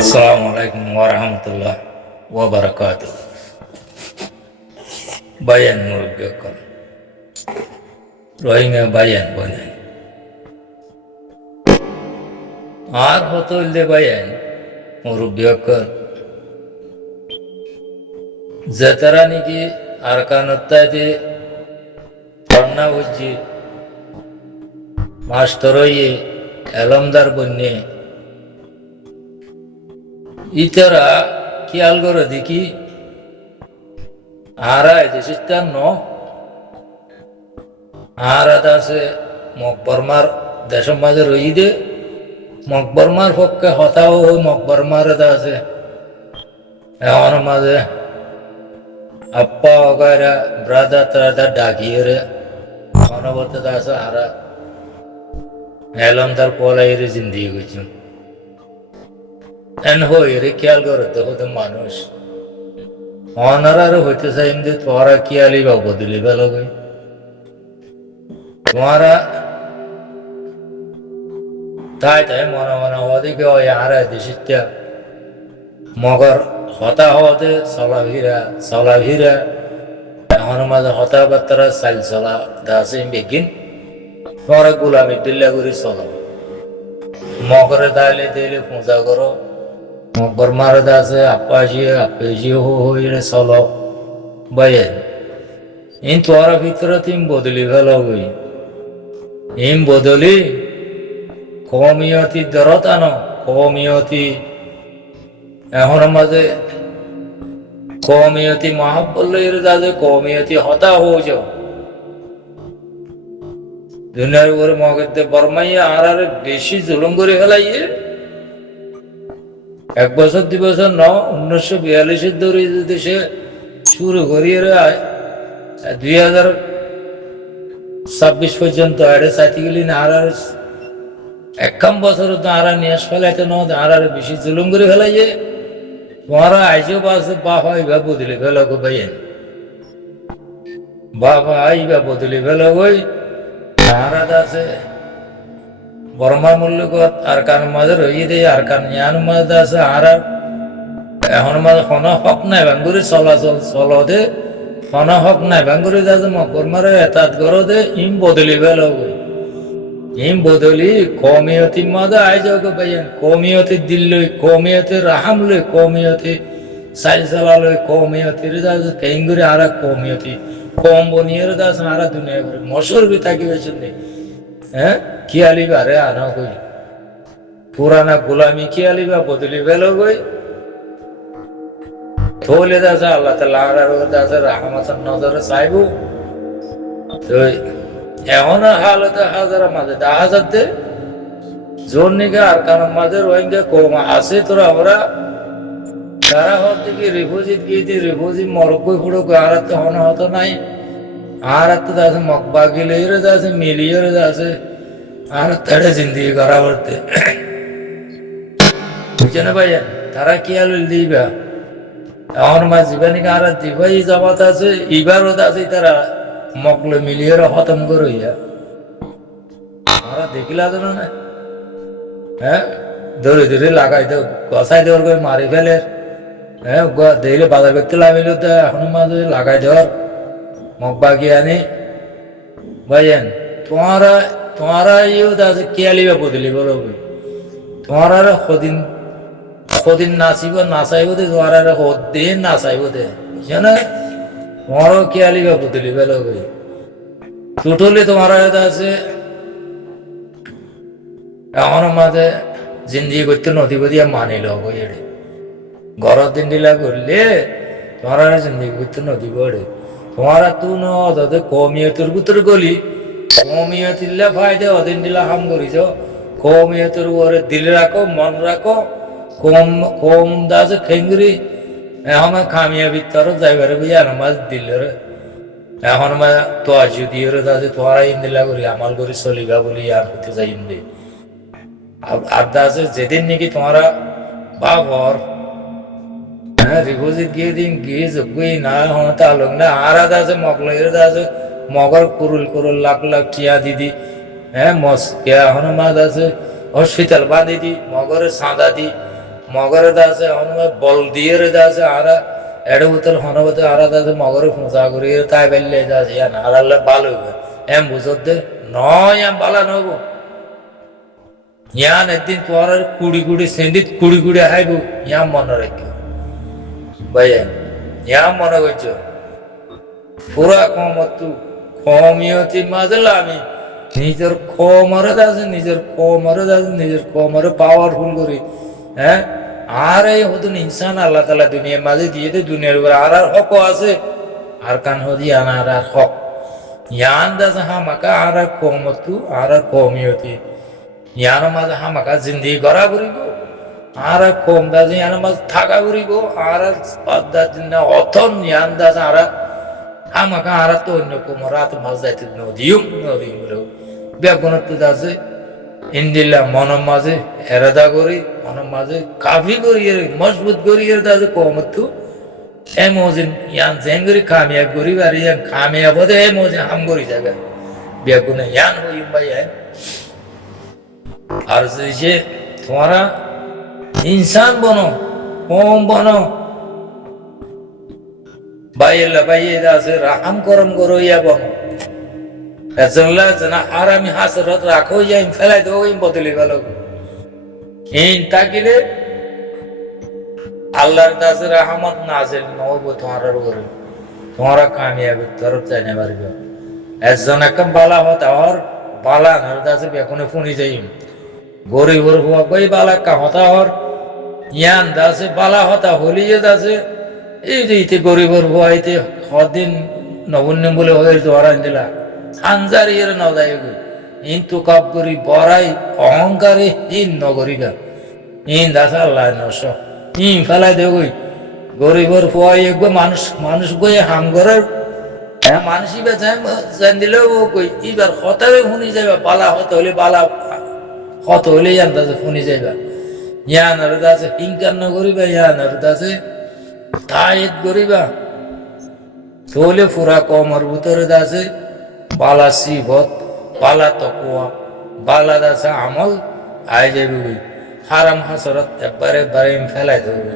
Assalamualaikum warahmatullahi wabarakatuh. Bayan murubbiyakan. Rohingya bayan bane. Ar hotolde bayan murubbiyakan. Zatarani ki arkanuttaydi parna hujji masteroyi elamdar bunni itara খেয়াল করে দেখি আরা দেশিস্তান ন আরা দাসে মকবরমার দেশের মাঝে রই দে মকবরমার পক্ষে হতাও ওই মকবরমার দাসে এমন মাঝে আপ্পা ওগারা ব্রাদার ত্রাদার ডাকিয়ে রে অনবত দাসে আরা এলম তার পলাইরে জিন্দি গেছি এন হইরে খেয়াল করে দেখো তো মানুষ অনার হইতে চাইম যে তোরা কি আলি বা বদলি বেল গই তোমারা তাই তাই মনে মনে ওদিকে ওই আর দেশিটা মগর হতা হতে চলাভিরা এখন মাঝে হতা বার্তারা চাল চলা দাসে বেগিন তোরা গোলামি দিল্লা করে চলো মগরে দাইলে দিলে পূজা করো মকবর মারা দাসে আপেজি হইরে চলো বাইয়ে ইন তোরা ভিতরে তিন বদলি ভালো গই ইম বদলি কমিয়তি দরত আনো কমিয়তি এখন মাঝে কমিয়তি মহাব্বলের দাদে কমিয়তি হতা হয়ে যাও দুনিয়ার উপরে মগেতে বর্মাইয়া আর বেশি জুলুম করে ফেলাইয়ে এক বছর 2 বছর 1942 ধরে দেশে শুরু করিয়ে 2026 পর্যন্ত আরে সাথী গেলি না আর একম বছর তো আর নিয়ে ফেলাইতে ন আর বেশি জুলুম করে ফেলাইয়ে তোমারা আইসো বাসে বাবা আইবা বদলে ফেলো গো ভাইয়েন বাবা আইবা বদলে ফেলো গই আর আছে বর্মার মূল্য আর কান মাঝে রই দে আর কান জ্ঞান মাঝে আছে আর এখন মাঝে হন হক নাই বাঙ্গুরি চলাচল চল দে হন হক নাই বাঙ্গুরি যাচ্ছে মকরমারে এতাত করো দে ইম বদলি বেল ইম বদলি কমিয়তি মাঝে আই যাও গো ভাইয়েন কমিয়তি দিল কমিয়তি রাহাম লই কমিয়তি চাইল চালা লই কমিয়তি যাচ্ছে কেঙ্গুরি আর কমিয়তি কম বনিয়ে যাচ্ছে আর দুনিয়া করে মশর বি থাকি বেছেন হ্যাঁ কি আলিবা রে আনা কই পুরানা গোলামি কি আলিবা বদলি বেল গই থলে দাসা আল্লাহ তাআলা আর দাসা রহমতের নজরে চাইবো তো এখন হালত হাজার মাঝে 10,000 দে জোর নিগা আর কান মাঝে রোহিঙ্গা কম আছে তোরা আমরা তারা হতে কি রিফিউজি গিয়ে রিফিউজি মরক্কো ফুড়ো আর তো হন হতো নাই আর তো দাসে মকবা গিলে রে দাসে মিলিয়ে রে দাসে আর তাড়ে জিন্দিগি করা করতে বুঝছে না ভাইয়া তারা কি আলু দিবা এখন মা জীবনী আর দিবাই জমাত আছে ইবারও আছে তারা মকলে মিলিয়ে খতম করইয়া আমরা দেখিলা তো না হ্যাঁ ধরে ধরে লাগাই দেও গসাই দেওয়ার করে মারি ফেলে হ্যাঁ দেখলে বাজার করতে লাগাইল তো এখন মাঝে লাগাই দেওয়ার মকবা গিয়ে আনি ভাইয়েন তোমারা ইউ দাসে কে আলিবা বদলি বলো তোমারা সদিন নাচিব নাচাইব দে তোমারা সদিন নাচাইব দে বুঝছে না তোমারও কে আলিবা বদলি বেলো গই টুটলি তোমারা আছে এখন মাঝে জিন্দিগি করতে নদী বদিয়া মানিল গই এড়ে ঘর দিন দিলা করলে তোমারা জিন্দিগি করতে নদী বড়ে তোমারা তু ন কমিয়তের ভিতর গলি কমিয়তিল্লা ফায়দে অদিন দিলা হাম করিছ কমিয়তের উপরে দিল রাখো মন রাখো কম দাসে খেঙ্গরি এখন খামিয়া ভিতর যাইবারে বুঝে মাছ দিলের এখন মা তো আজি দিয়ে দাসে তোরা ইন্দিলা করি আমাল করি চলিবা বলি আর হতে যাই ইন্দি আর দাসে যেদিন নাকি তোমরা বাবর হ্যাঁ রিপোজিট গিয়ে দিন গিয়ে যোগ্যই না হতে আলোক না আর দাসে মকলের দাসে মগর কুরুল লাখ লাখ টিয়া দিদি হ্যাঁ মস কে এখন মাছ আছে হসপিটাল বাঁধি দি মগরের সাঁদা দি মগরে দাসে হনুমা বল দিয়ে রে দাসে আরা এড়ে উতল হনবতে আরা দাসে মগরে ফুঁসা করি তাই বেললে দাসে ইয়ান আরালে বালো এম বুঝতে নয় এম বালা নব ইয়ান একদিন তোমার কুড়ি কুড়ি সেন্ডিত কুড়ি কুড়ি হাইব ইয়াম মনে রাখো ভাইয়া ইয়াম মনে করছো পুরা কমতু কমিয়তি মাজলা আমি নিজের কমরে আছে নিজের কমরে আছে নিজের কমরে পাওয়ারফুল করি হ্যাঁ আর এই হতুন ইনসান আল্লাহ তালা দুনিয়ার মাঝে দিয়ে দে দুনিয়ার উপর আর আর হক আছে আর কান হদি আর আর হক ইয়ান দাস হামাকা আর আর কমতু আর আর কমিয়তি ইয়ার মাঝে হামাকা জিন্দি গড়া করিব আর আর কম দাস ইয়ার মাঝে থাকা করিব আর আর পাদ্দা দিন অথন ইয়ান দাস আর আমাকে আর তো অন্য কোমর রাত মাছ যাইতে নদীম নদীম বেগুনত্ব আছে ইন্দিল্লা মনের মাঝে এরাদা করি মনের মাঝে কাফি করি মজবুত করি দাদা কমত্তু এ মজিন ইয়ান জেন করি কামিয়াব করি আর ইয়ান কামিয়াব হতে এ মজিন হাম করি যাবে বেগুনে ইয়ান হইম ভাই আর যে তোমরা ইনসান বনো কম বনো বাইল্লা বাইয়ে আছে রাহাম করম করো ইয়া বন এজনলা জানা আর আমি হাসরত রাখো যাই ফেলাই দেবো বদলি গেল এই তাকিলে আল্লাহর দাসে রহমত নাজিল নব তোমার উপরে তোমারা কামিয়াবি তরফ জানে পারবে একজন একদম বালা হত আর বালা নার দাসে বেকনে ফুনি যাই গরিবর হুয়া কই বালা কা হতা আর ইয়ান দাসে বালা হতা হলিয়ে দাসে এই যে ইতে গরিবর হইতে হদিন নবন্য বলে হয়ে ধরা দিলা আনজার ইয়ের নদায় ইন্তু কাপ করি বড়াই অহংকারে ইন নগরিবা ইন দাস আল্লাহ নস ইন ফেলাই দেব গরিবর হওয়াই একবার মানুষ মানুষ গই হাম করার হ্যাঁ মানুষই বা জান দিলেও কই এবার হতাবে শুনি যাইবা বালা হত হলে বালা হত হলে ইয়ান দাসে শুনি যাইবা ইয়ান আর দাসে হিংকার নগরিবা ইয়ান আর দাসে তাইত করিবা তোলে ফুরা কমর ভিতরে দাসে বালা সিবত বালা তকুয়া বালা দাসে আমল আই যাবে হারাম হাসরত একবারে বারে ফেলাই দেবে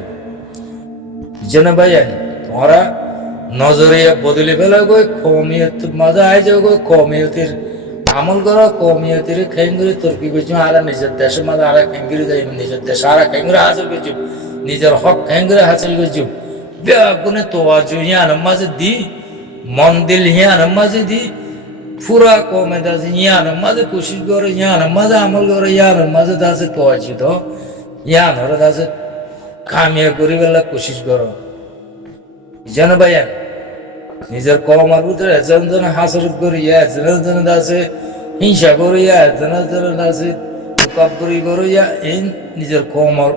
যেন ভাইয়ান তোমরা নজরিয়া বদলে ফেলা গো কমিয়ত মাঝে আই যাবে গো কমিয়তের আমল করো কমিয়তের খেঙ্গুরি তর্কি করছি আর নিজের দেশের মাঝে আর খেঙ্গুরি যাই নিজের দেশে আর খেঙ্গুরি হাসিল করছি নিজের হক খেঙ্গুরি হাসিল করছি বেগুনে তোয়াজু ইয়ান মাঝে দি মন দিল ইয়ান মাঝে দি পুরা কমে দাসে ইয়ান মাঝে কোশিশ করে ইয়ান মাঝে আমল করে ইয়ান মাঝে দাসে তোয়াজি তো ইয়ান হরে দাসে কামিয়া করি বেলা কোশিশ করো যেন ভাইয়ান নিজের কমার ভিতরে একজন জন হাসরত করি একজন জন দাসে হিংসা করি একজন জন দাসে কাপড়ি করি এই নিজের কমর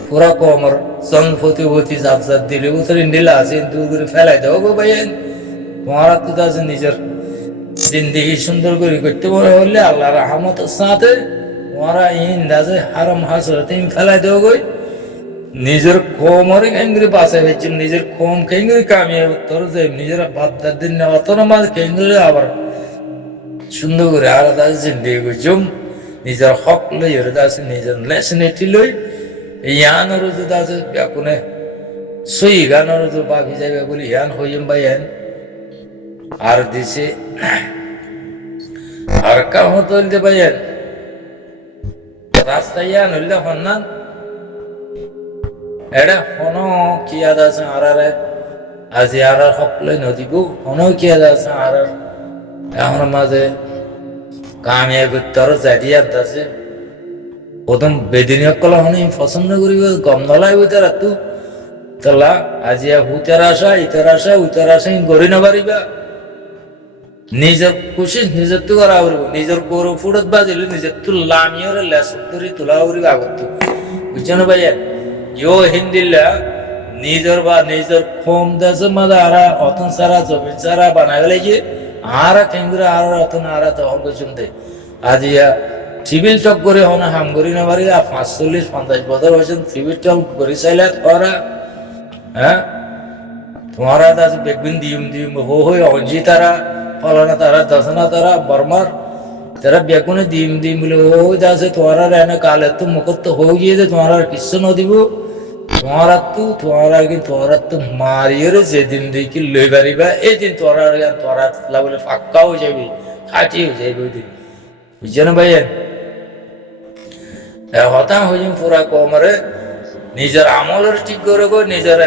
পুরা কমর চন্দ্রপতি জাত জাত দিলে উতরে নীলা আছে দূর করে ফেলাই দেবো গো ভাইয়ান তোমার তো আছে নিজের জিন্দিগি সুন্দর করে করতে বলে হলে আল্লাহ রহমতের সাথে তোমারা ইন দাসে হারাম হাসরত ফেলাই দেবো গই নিজের কমরে কেঙ্গুরি বাঁচাই পেয়েছিল নিজের কম কেঙ্গুরি কামিয়াব তোর যে নিজের বাদ্দার দিন অত নামাজ কেঙ্গুরি আবার সুন্দর করে আর দাসে জিন্দিগি করছুম নিজের হক লই ওর দাসে নিজের ন্যাশনালিটি লই ইয়ান রুজু দাসে বেকুনে সই গান রুজু বাকি যাবে বলি ইয়ান হইম বা ইয়ান আর দিছে আর কাম হতো হইতে পাইয়ান রাস্তা ইয়ান হইলে হন্নান এটা হন কি আদ আছে আর আজি আর হক লই নদীব হন কি আদ আছে আর এখন মাঝে কামিয়াব তোর যাই আছে প্রথম বেদিনী কলা হনি পছন্দ করিব গম নলাই উইতার তু তালা আজি হুতার আশা ইতার আশা উইতার আশা গড়ি নপারিবা নিজের খুশি নিজের তো করা করব নিজের গরু ফুটত বাজিলে নিজের তো লামিয়র লেস ধরি তোলা করিব আগত বুঝছেন ভাইয়া ইও হিন্দিল্লা নিজের বা নিজের কম দাস মাদা আরা অতন সারা জমিন সারা বানাই লাগে আর কেঙ্গুরা আর অতন আর তখন পর্যন্ত আজিয়া সিভিল টক করে হন হাম করি না পারি 45-50 বছর হয়েছেন সিভিল টক করে চাইলে তোরা হ্যাঁ তোমারা দাস বেগবিন দিম হো হই অঞ্জি তারা ফলানা তারা দশনা তারা বর্মার তারা বেগুনে ডিম ডিম বলে ওই দাসে তোমার আর এনে কালে তো মুখত তো হয়ে গিয়েছে তোমার আর কিছু ন দিব তোমার তো মারিয়ে যেদিন দেখি লই পারিবা এই দিন তোরা বলে ফাঁকা হয়ে যাবি খাটি হয়ে যাবে ওই দিন বুঝছে না ভাই হতাম হইম পুরা কমরে নিজের আমলের ঠিক করে গই নিজের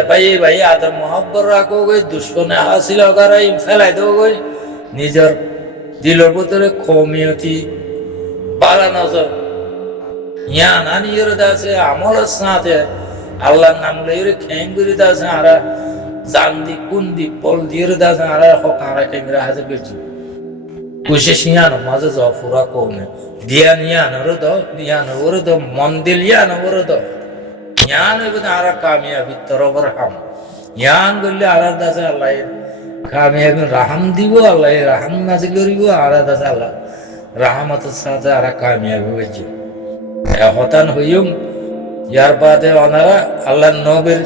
ভাই আদর মহব্বর রাখো গই দুশ্মনে হাসিল করাই ফেলাই দেবো গই নিজের দিলের ভিতরে কমিয়তি বালা নজর ইয়া না নিজের দাসে আমলের সাথে আল্লাহর নাম লইরে খেং করে দাসে আরা জান্দি কুন্দি পল দিয়ে দাসে আরা হক আরা খেংরা হাজে বেজি কুশে শিয়ানো মাঝে যাও পুরা কমে দিয়ান ইয়ান ওরে দ মন্দিল ইয়ান ওরে দ ইয়ান এবার আরা কামিয়াবি তরবর হাম ইয়ান বললে আরা দাসে আল্লাহ কামিয়াবি রাহাম দিব আল্লাহ রাহাম নাজিল করিব আরা দাসে আল্লাহ রাহমাতের সাথে আরা কামিয়াবি হয়েছে হতান হইম ইয়ার বাদে ওনারা আল্লাহ নবীর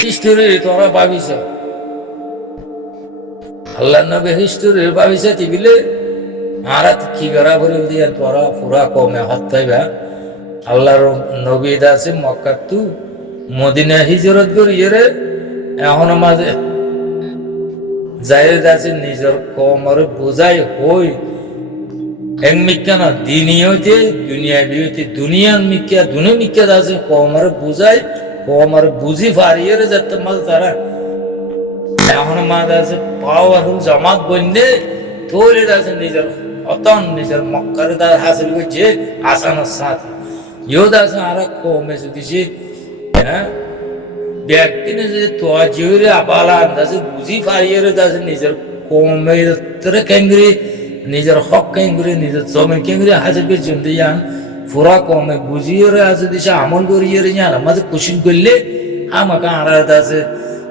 হিস্টোরি তোরা ভাবিস আল্লাহ নবীর হিস্টোরি ভাবিস তিবিলে আরা কি করা বলে দিয়ে তোরা পুরা কমে হত্যাইবা আল্লাহর নবী দাসে মক্কা তু মদিনা হিজরত করিয়ে রে এখন মাঝে যাই দাসে নিজের কমর বোঝাই হই এক মিক্কা না দিনই হইতে দুনিয়া বিহইতে দুনিয়ার মিক্কা দুনিয়া মিক্কা আছে কমর বুঝাই কমর বুঝি ফারিয়ে যেতে মাঝ তারা এখন মাঝ আছে পাওয়ারফুল জামাত বন্যে তোলে আছে নিজের অতন নিজের মক্কার তার হাসিল করছে আসানোর সাথে ইয়োদ আছে আর কমে যদি সে হ্যাঁ ব্যক্তিনে যদি তোয়া জিওরে আবালা আন্দাজে বুঝি ফারিয়ে আছে নিজের কমে কেঙ্গরি নিজের হক কেঙ্গুরি নিজের জমিন কেঙ্গুরি হাজির করে জমতে যান পুরা কমে বুঝিয়ে আছে দিশে আমল করিয়ে যান আমাদের কুশিন করলে আমাকে আড়াই আছে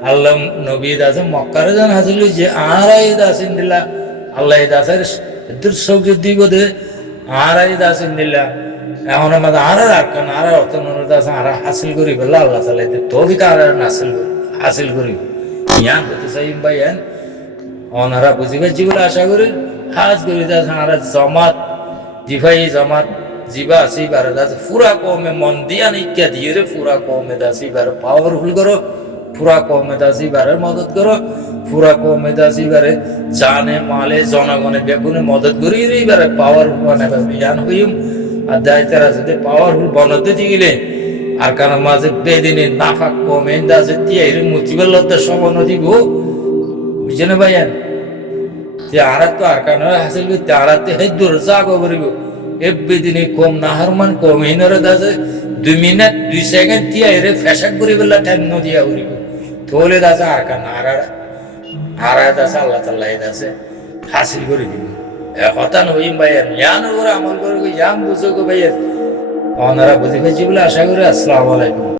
আল্লাহ নবী আছে মক্কারে যান হাজির যে আড়াই দাসিন দিলা আল্লাহ দাসের দৃশ্য দিব দে আড়াই দাসিন দিলা এখন আমাদের আড়াই আটকান আড়াই অর্থনৈতিক আছে আড়াই হাসিল করি বললা আল্লাহ তালা তবিকে আড়াই হাসিল করি ইয়ান করতে চাই ভাই ওনারা বুঝিবে জীবনে আশা করি হাজ করে যাচ্ছে আর জমাত জিভাই জমাত জিবা আসি বারে যাচ্ছে পুরা কমে মন দিয়া নিকা দিয়ে রে পুরা কমে দাসি বারে পাওয়ারফুল করো পুরা কমে দাসি বারে মদত করো পুরা কমে দাসি বারে জানে মালে জনগণে বেগুনে মদত করি রে বারে পাওয়ারফুল বানাবে ইয়ান হইম আর দায়িত্বরা যদি পাওয়ারফুল বানাতে দিলে আর কারণ মাঝে বেদিনে নাফাক কমে দাসে তিয়াইরে মুতিবেল্লতে সবন দিব বুঝছেন ভাইয়ান যে আরা তো আর কারণ হাসিল করতে আরাতে হে দূর জাগো করিব এব্বে দিনে কম না হারমান কম হিনরে দাসে 2 মিনিট 2 সেকেন্ড তিয়া এরে ফ্যাশন করি বললা টাইম নদিয়া করিব তোলে দাসে আর কারণ আরা দাসে আল্লাহ তাআলা এ দাসে হাসিল করে দিব হতান হইম ভাইয়া ইয়ান ওরা আমল করে ইয়াম বুঝো গো ভাইয়া ওনারা বুঝিবে বলে আশা করি আসসালামু আলাইকুম।